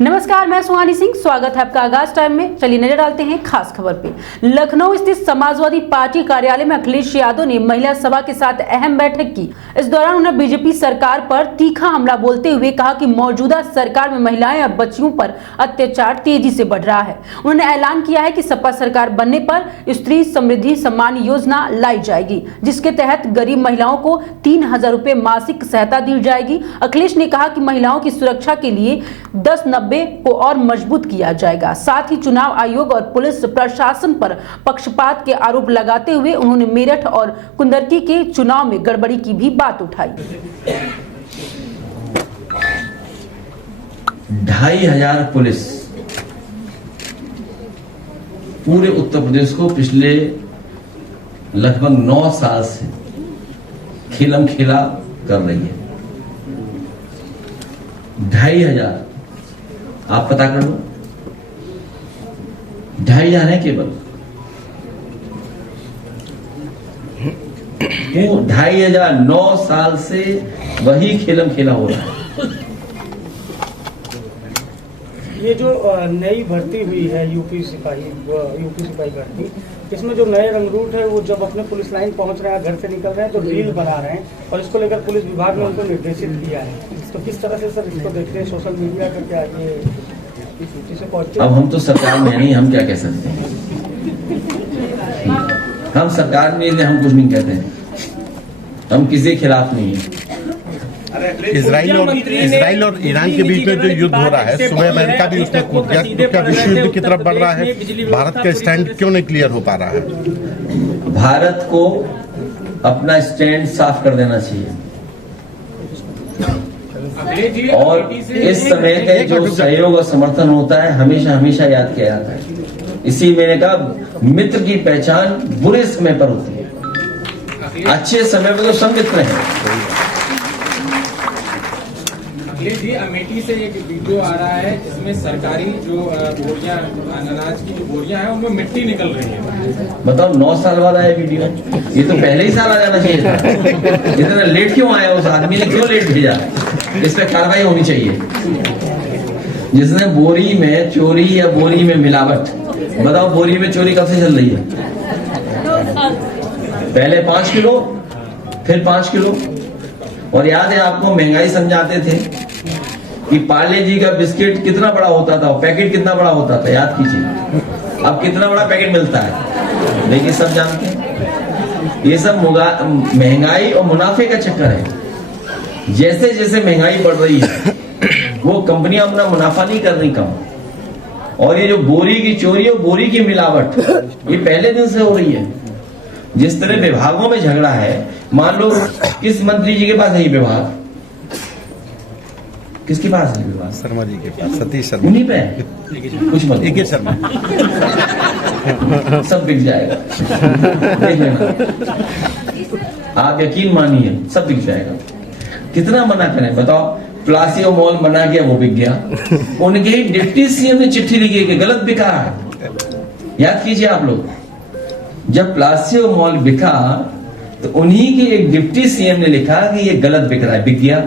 नमस्कार, मैं सुहानी सिंह। स्वागत है आपका आगाज टाइम में। चलिए नजर डालते हैं खास खबर पे। लखनऊ स्थित समाजवादी पार्टी कार्यालय में अखिलेश यादव ने महिला सभा के साथ अहम बैठक की। इस दौरान उन्होंने बीजेपी सरकार पर तीखा हमला बोलते हुए कहा कि मौजूदा सरकार में महिलाएं और बच्चियों पर अत्याचार तेजी से बढ़ रहा है। उन्होंने ऐलान किया है कि सपा सरकार बनने पर स्त्री समृद्धि सम्मान योजना लाई जाएगी, जिसके तहत गरीब महिलाओं को 3000 रुपए मासिक सहायता दी जाएगी। अखिलेश ने कहा कि महिलाओं की सुरक्षा के लिए 10-90 को और मजबूत किया जाएगा। साथ ही चुनाव आयोग और पुलिस प्रशासन पर पक्षपात के आरोप लगाते हुए उन्होंने मेरठ और कुंदरकी के चुनाव में गड़बड़ी की भी बात उठाई। 2500 पुलिस पूरे उत्तर प्रदेश को पिछले लगभग 9 साल से खेलम खेला कर रही है। 2500 आप पता कर लो, 2500 है केवल। वो 2500 9 साल से वही खेलम खेला हो रहा है। ये जो नई भर्ती हुई है यूपी सिपाही भर्ती, इसमें जो नए रंगरूट है वो जब अपने पुलिस लाइन पहुंच रहे हैं, घर से निकल रहे हैं तो रील बना रहे हैं और इसको लेकर पुलिस विभाग ने उनको निर्देशित किया है। तो किस तरह से सर इसको देखते हैं सोशल मीडिया का, क्या ये इस से पहुंचे? अब हम तो सरकार में नहीं, हम क्या कह सकते हैं। हम सरकार में हम कुछ नहीं कहते हैं, हम किसी के खिलाफ नहीं है। इजराइल और ईरान के बीच में जो युद्ध हो रहा है, सुबह अमेरिका भी उसमें कूद गया, तो क्या विश्व युद्ध की तरफ बढ़ रहा है? भारत का स्टैंड क्यों नहीं क्लियर हो पा रहा है? भारत को अपना स्टैंड साफ कर देना चाहिए और इस समय के जो सहयोग और समर्थन होता है हमेशा हमेशा याद किया जाता है। इसी मैंने कहा, मित्र की पहचान बुरे समय पर होती है, अच्छे समय पर तो सब मित्र हैं। जी, अमेठी से एक वीडियो आ रहा है जिसमें सरकारी जो बोरियां, अनाज की जो बोरियां हैं उनमें मिट्टी निकल रही है। बताओ, 9 साल बाद आया वीडियो, ये तो पहले ही साल आ जाना चाहिए था। इतना लेट क्यों आया? उस आदमी ने क्यों लेट भेजा? इस पर कार्रवाई होनी चाहिए। जिसने बोरी में चोरी या बोरी में मिलावट, बताओ बोरी में चोरी कब से चल रही है? पहले 5 किलो, फिर 5 किलो। और याद है आपको, महंगाई समझाते थे कि पार्ले जी का बिस्किट कितना बड़ा होता था, पैकेट कितना बड़ा होता था, याद कीजिए। अब कितना बड़ा पैकेट मिलता है, लेकिन सब जानते हैं ये सब महंगाई और मुनाफे का चक्कर है। जैसे जैसे महंगाई बढ़ रही है वो कंपनियां अपना मुनाफा नहीं कर रही कम। और ये जो बोरी की चोरी और बोरी की मिलावट, ये पहले दिन से हो रही है। जिस तरह विभागों में झगड़ा है, मान लो किस मंत्री जी के पास है ये विभाग, किसके पास है विभाग? शर्मा जी के पास, सतीश शर्मा। उन्हीं पे कुछ मत, एक शर्मा। सब बिक जाएगा, देख लेना, आप यकीन मानिए, सब बिक जाएगा। कितना मना करें बताओ? प्लासियो मॉल मना किया, वो बिक गया। उनके ही डिप्टी सीएम ने चिट्ठी लिखी कि गलत बिका है। याद कीजिए आप लोग, जब प्लासियो मॉल बिका तो उन्हीं के एक डिप्टी सीएम ने लिखा कि ये गलत बिक रहा है, बिक गया।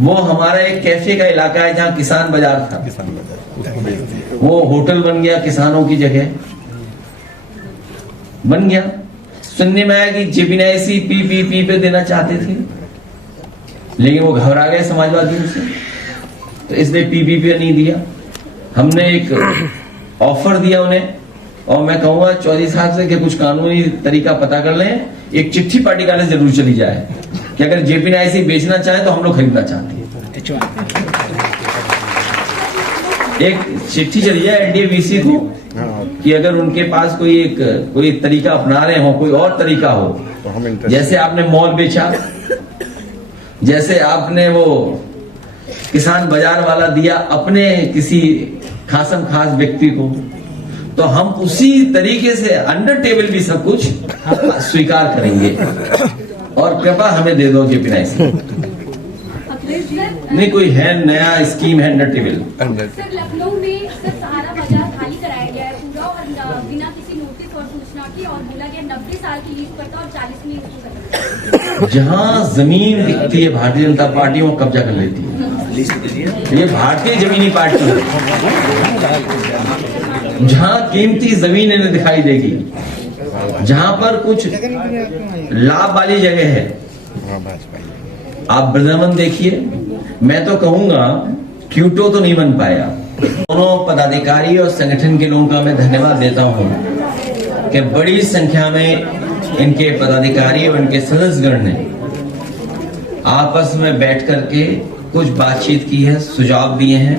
वो हमारा एक कैफे का इलाका है जहां किसान बाजार था, वो होटल बन गया किसानों की जगह बन गया। सुनने में आया कि जेपीएनआईसी पीपीपी पे देना चाहते थे, लेकिन वो घबरा गए समाजवादियों से, तो इसलिए पीपीपी नहीं दिया। हमने एक ऑफर दिया उन्हें, और मैं कहूंगा चौधरी साहब से कि कुछ कानूनी तरीका पता कर लें, एक चिट्ठी पार्टी का जरूर चली जाए कि अगर जेपीएनआईसी बेचना चाहे तो हम लोग खरीदना चाहते हैं। एक चिट्ठी चली जाए एनडीवीसी को कि अगर उनके पास कोई तरीका अपना रहे हो, कोई और तरीका हो, जैसे आपने मॉल बेचा, जैसे आपने वो किसान बाजार वाला दिया अपने किसी खासम खास व्यक्ति को, तो हम उसी तरीके से अंडर टेबल भी सब कुछ स्वीकार करेंगे और कृपा हमें दे दो जेपीएनआईसी। नहीं कोई है नया स्कीम है अंडर टेबल। सर, लखनऊ में सहारा बाजार खाली कराया गया है पूरा और बिना किसी नोटिस और सूचना की, और बोला गया 90 साल की लीज पर था और 40 में इसको जहां जमीन दिखती है भारतीय जनता पार्टी वो कब्जा कर लेती है। ये भारतीय जमीनी पार्टी है, जहां कीमती जमीन इन्हें दिखाई देगी, जहां पर कुछ लाभ वाली जगह है। आप वृंदावन देखिए, मैं तो कहूंगा क्यूटो तो नहीं बन पाया। दोनों पदाधिकारी और संगठन के लोगों का मैं धन्यवाद देता हूं कि बड़ी संख्या में इनके पदाधिकारी और इनके सदस्यगण ने आपस में बैठ करके कुछ बातचीत की है, सुझाव दिए हैं,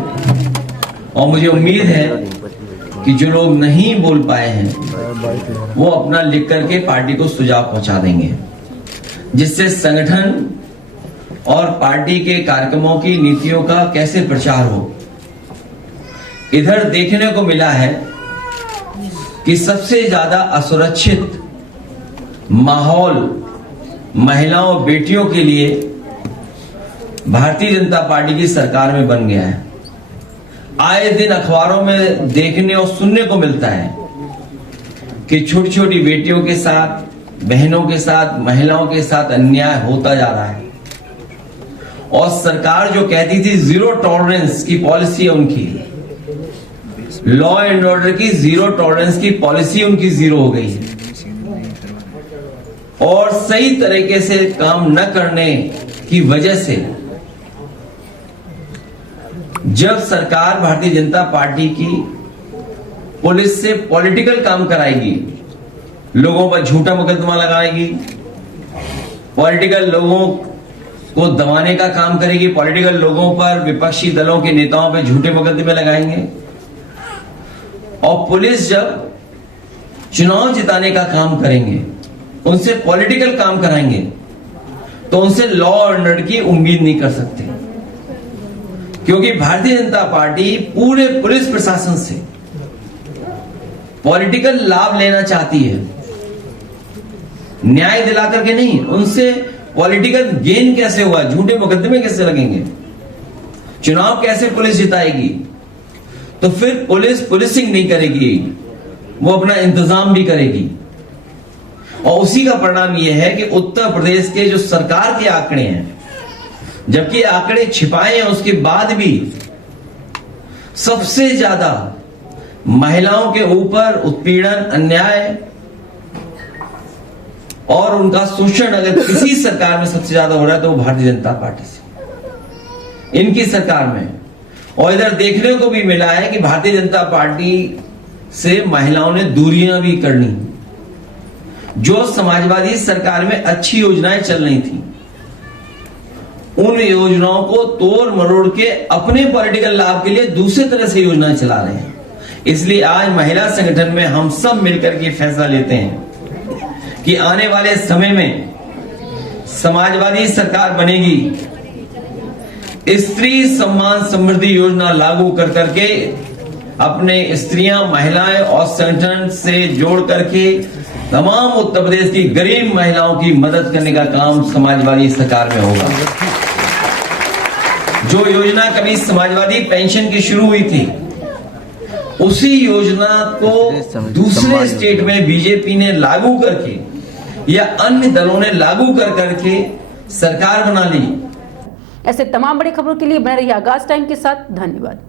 और मुझे उम्मीद है कि जो लोग नहीं बोल पाए हैं वो अपना लिख करके पार्टी को सुझाव पहुंचा देंगे, जिससे संगठन और पार्टी के कार्यक्रमों की नीतियों का कैसे प्रचार हो। इधर देखने को मिला है कि सबसे ज्यादा असुरक्षित माहौल महिलाओं बेटियों के लिए भारतीय जनता पार्टी की सरकार में बन गया है। आए दिन अखबारों में देखने और सुनने को मिलता है कि छोटी छोटी बेटियों के साथ, बहनों के साथ, महिलाओं के साथ अन्याय होता जा रहा है, और सरकार जो कहती थी जीरो टॉलरेंस की पॉलिसी है उनकी, लॉ एंड ऑर्डर की जीरो टॉलरेंस की पॉलिसी उनकी जीरो हो गई है, और सही तरीके से काम न करने की वजह से जब सरकार भारतीय जनता पार्टी की पुलिस से पॉलिटिकल काम कराएगी, लोगों पर झूठा मुकदमा लगाएगी, पॉलिटिकल लोगों को दबाने का काम करेगी, पॉलिटिकल लोगों पर, विपक्षी दलों के नेताओं पर झूठे मुकदमे लगाएंगे, और पुलिस जब चुनाव जिताने का काम करेंगे, उनसे पॉलिटिकल काम कराएंगे, तो उनसे लॉ एंड ऑर्डर की उम्मीद नहीं कर सकते, क्योंकि भारतीय जनता पार्टी पूरे पुलिस प्रशासन से पॉलिटिकल लाभ लेना चाहती है, न्याय दिला करके नहीं। उनसे पॉलिटिकल गेन कैसे हुआ, झूठे मुकदमे कैसे लगेंगे, चुनाव कैसे पुलिस जिताएगी, तो फिर पुलिस पुलिसिंग नहीं करेगी, वो अपना इंतजाम भी करेगी, और उसी का परिणाम यह है कि उत्तर प्रदेश के जो सरकार के आंकड़े हैं, जबकि आंकड़े छिपाए हैं, उसके बाद भी सबसे ज्यादा महिलाओं के ऊपर उत्पीड़न, अन्याय और उनका शोषण अगर किसी सरकार में सबसे ज्यादा हो रहा है तो वो भारतीय जनता पार्टी से, इनकी सरकार में। और इधर देखने को भी मिला है कि भारतीय जनता पार्टी से महिलाओं ने दूरियां भी कर ली। जो समाजवादी सरकार में अच्छी योजनाएं चल रही थी, उन योजनाओं को तोड़ मरोड़ के अपने पॉलिटिकल लाभ के लिए दूसरे तरह से योजनाएं चला रहे हैं। इसलिए आज महिला संगठन में हम सब मिलकर के फैसला लेते हैं कि आने वाले समय में समाजवादी सरकार बनेगी, स्त्री सम्मान समृद्धि योजना लागू कर करके अपने स्त्रियां, महिलाएं और संगठन से जोड़ करके तमाम उत्तर प्रदेश की गरीब महिलाओं की मदद करने का काम समाजवादी सरकार में होगा। जो योजना कभी समाजवादी पेंशन की शुरू हुई थी, उसी योजना को दूसरे स्टेट में बीजेपी ने लागू करके या अन्य दलों ने लागू कर करके सरकार बना ली। ऐसे तमाम बड़ी खबरों के लिए बने रहिए आगाज टाइम के साथ। धन्यवाद।